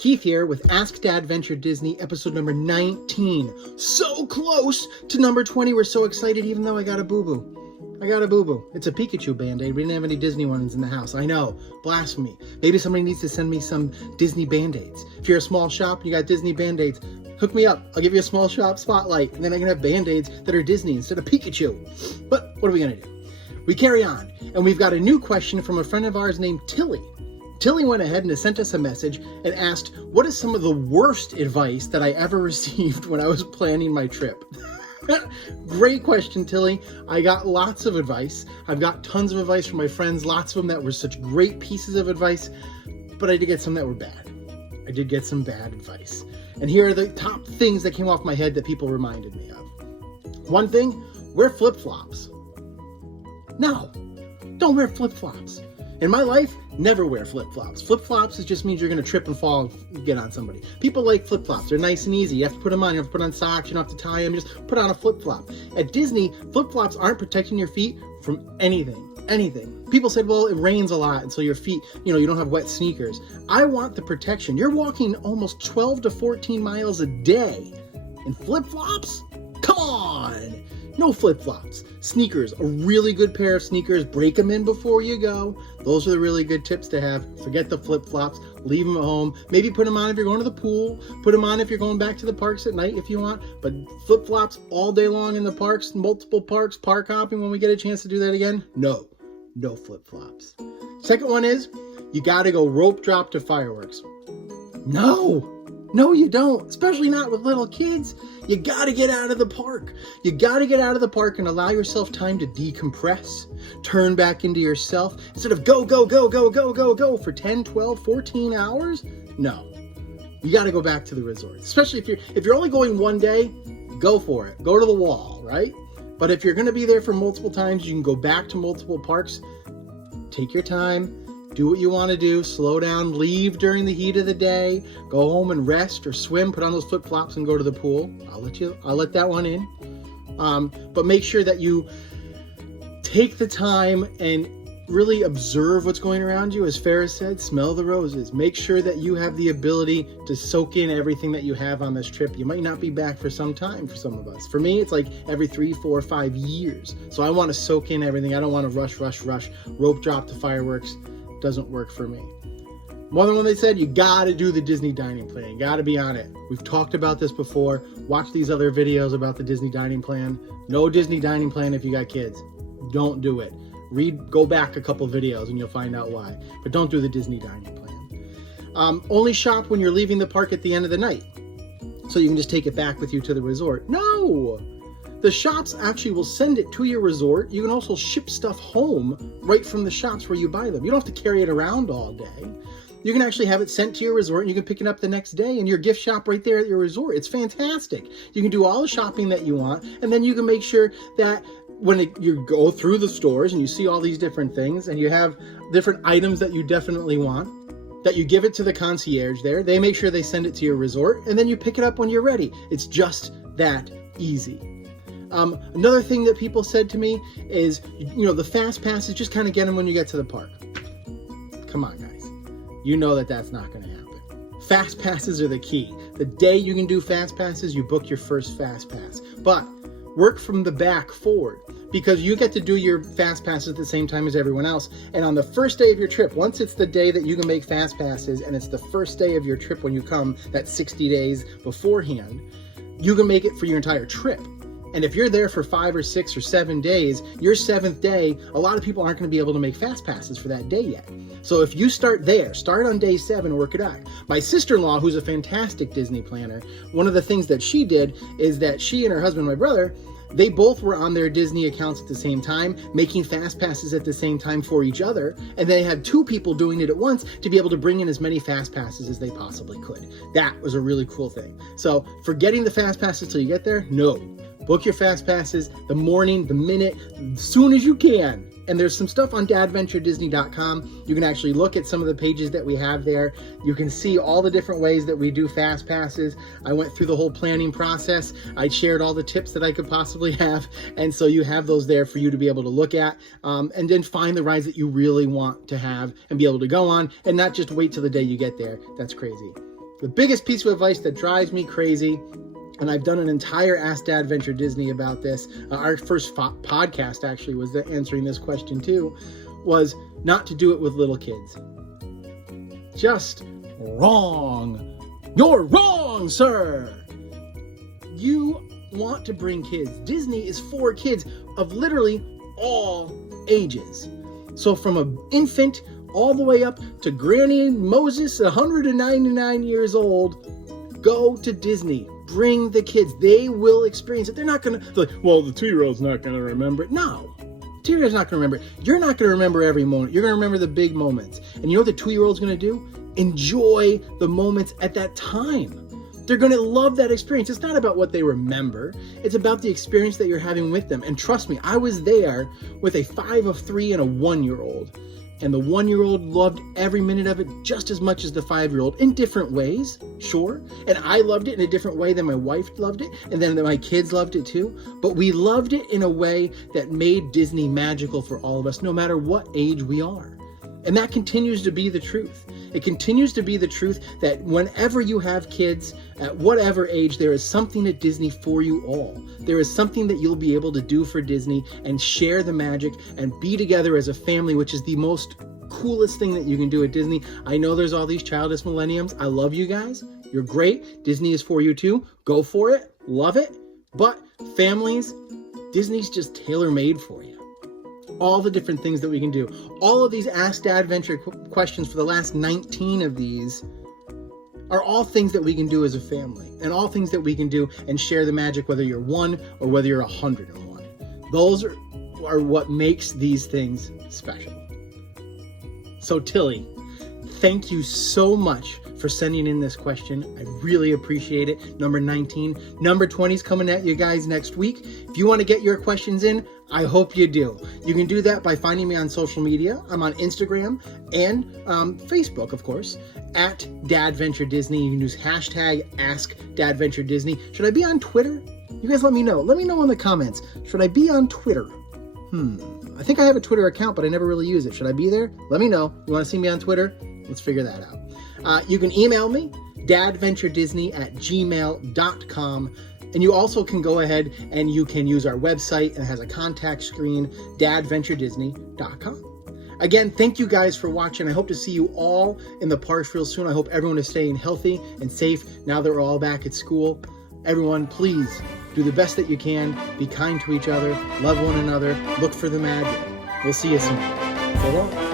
Keith here with Ask DADventure Disney, episode number 19. So close to number 20. We're so excited, even though I got a boo-boo. It's a Pikachu Band-Aid. We didn't have any Disney ones in the house. I know. Blasphemy. Maybe somebody needs to send me some Disney Band-Aids. If you're a small shop and you got Disney Band-Aids, hook me up. I'll give you a small shop spotlight, and then I can have Band-Aids that are Disney instead of Pikachu. But what are we going to do? We carry on, and we've got a new question from a friend of ours named Tilly. Tilly went ahead and sent us a message and asked, what is some of the worst advice that I ever received when I was planning my trip? Great question, Tilly. I got lots of advice. I've got tons of advice from my friends, lots of them that were such great pieces of advice, but I did get some that were bad. I did get some bad advice. And here are the top things that came off my head that people reminded me of. One thing, wear flip-flops. No, don't wear flip-flops. In my life, never wear flip-flops. Flip-flops just means you're going to trip and fall and get on somebody. People like flip-flops. They're nice and easy. You have to put them on. You have to put on socks. You don't have to tie them. Just put on a flip-flop. At Disney, flip-flops aren't protecting your feet from anything. People said, well, it rains a lot, and so your feet, you don't have wet sneakers. I want the protection. You're walking almost 12 to 14 miles a day in flip-flops? Come on! No flip-flops. Sneakers, a really good pair of sneakers. Break them in before you go. Those are the really good tips to have. Forget the flip-flops. Leave them at home. Maybe put them on if you're going to the pool. Put them on if you're going back to the parks at night if you want. But flip-flops all day long in the parks, multiple parks, park hopping when we get a chance to do that again? No flip-flops. Second one is, you got to go rope drop to fireworks. No, you don't, especially not with little kids. You got to get out of the park. You got to get out of the park and allow yourself time to decompress, turn back into yourself instead of go for 10, 12, 14 hours. No, you got to go back to the resort, especially if you're only going one day, go for it. Go to the wall, right? But if you're going to be there for multiple times, you can go back to multiple parks. Take your time. Do what you want to do, slow down, leave during the heat of the day, go home and rest or swim, put on those flip-flops and go to the pool. I'll let that one in. But make sure that you take the time and really observe what's going around you. As Ferris said, smell the roses. Make sure that you have the ability to soak in everything that you have on this trip. You might not be back for some time for some of us. For me, it's like every 3, 4, 5 years. So I want to soak in everything. I don't want to rush, rope drop to fireworks. Doesn't work for me. More than when they said, you gotta do the Disney dining plan. You gotta be on it. We've talked about this before. Watch these other videos about the Disney dining plan. No Disney dining plan if you got kids. Don't do it. Go back a couple videos and you'll find out why. But don't do the Disney dining plan. Only shop when you're leaving the park at the end of the night, so you can just take it back with you to the resort. No! The shops actually will send it to your resort. You can also ship stuff home right from the shops where you buy them. You don't have to carry it around all day. You can actually have it sent to your resort and you can pick it up the next day in your gift shop right there at your resort. It's fantastic. You can do all the shopping that you want, and then you can make sure that when you go through the stores and you see all these different things and you have different items that you definitely want, that you give it to the concierge there. They make sure they send it to your resort, and then you pick it up when you're ready. It's just that easy. Another thing that people said to me is, the fast passes, just kind of get them when you get to the park. Come on, guys. You know that's not going to happen. Fast passes are the key. The day you can do fast passes, you book your first fast pass. But work from the back forward, because you get to do your fast passes at the same time as everyone else. And on the first day of your trip, once it's the day that you can make fast passes, and it's the first day of your trip when you come, that's 60 days beforehand, you can make it for your entire trip. And if you're there for 5 or 6 or 7 days, your 7th day, a lot of people aren't going to be able to make fast passes for that day yet. So if you start on day 7, work it out. My sister-in-law, who's a fantastic Disney planner, one of the things that she did is that she and her husband, my brother, they both were on their Disney accounts at the same time, making fast passes at the same time for each other. And they had 2 people doing it at once to be able to bring in as many fast passes as they possibly could. That was a really cool thing. So forgetting the fast passes till you get there, no. Book your fast passes the morning, the minute, as soon as you can. And there's some stuff on DADventureDisney.com. You can actually look at some of the pages that we have there. You can see all the different ways that we do fast passes. I went through the whole planning process. I shared all the tips that I could possibly have. And so you have those there for you to be able to look at, and then find the rides that you really want to have and be able to go on, and not just wait till the day you get there. That's crazy. The biggest piece of advice that drives me crazy, and I've done an entire Ask DADventure Disney about this. Our first podcast actually was answering this question too, was not to do it with little kids. Just wrong. You're wrong, sir. You want to bring kids. Disney is for kids of literally all ages. So from an infant all the way up to Granny Moses, 199 years old, go to Disney. Bring the kids. They will experience it. They're not going to, like, well, the 2-year-old's not going to remember it. No. 2-year-old's not going to remember it. You're not going to remember every moment. You're going to remember the big moments. And you know what the 2-year-old's going to do? Enjoy the moments at that time. They're going to love that experience. It's not about what they remember. It's about the experience that you're having with them. And trust me, I was there with a 5 of 3 and a 1-year-old. And the 1-year-old loved every minute of it just as much as the 5-year-old in different ways, sure. And I loved it in a different way than my wife loved it. And then my kids loved it too. But we loved it in a way that made Disney magical for all of us, no matter what age we are. And that continues to be the truth. It continues to be the truth that whenever you have kids, at whatever age, there is something at Disney for you all. There is something that you'll be able to do for Disney and share the magic and be together as a family, which is the most coolest thing that you can do at Disney. I know there's all these childish millenniums. I love you guys. You're great. Disney is for you too. Go for it. Love it. But families, Disney's just tailor-made for you. All the different things that we can do. All of these Ask DADventure questions for the last 19 of these are all things that we can do as a family, and all things that we can do and share the magic, whether you're 1 or whether you're 101. Those are what makes these things special. So Tilly, thank you so much for sending in this question. I really appreciate it. Number 19. Number 20 is coming at you guys next week. If you want to get your questions in, I hope you do. You can do that by finding me on social media. I'm on Instagram and Facebook, of course, at DADventureDisney. You can use hashtag Ask DADventureDisney. Should I be on Twitter? You guys let me know. Let me know in the comments. Should I be on Twitter? I think I have a Twitter account, but I never really use it. Should I be there? Let me know. You want to see me on Twitter? Let's figure that out. You can email me, dadventuredisney@gmail.com. And you also can go ahead and you can use our website. It has a contact screen, dadventuredisney.com. Again, thank you guys for watching. I hope to see you all in the parks real soon. I hope everyone is staying healthy and safe now that we're all back at school. Everyone, please do the best that you can. Be kind to each other. Love one another. Look for the magic. We'll see you soon. So long.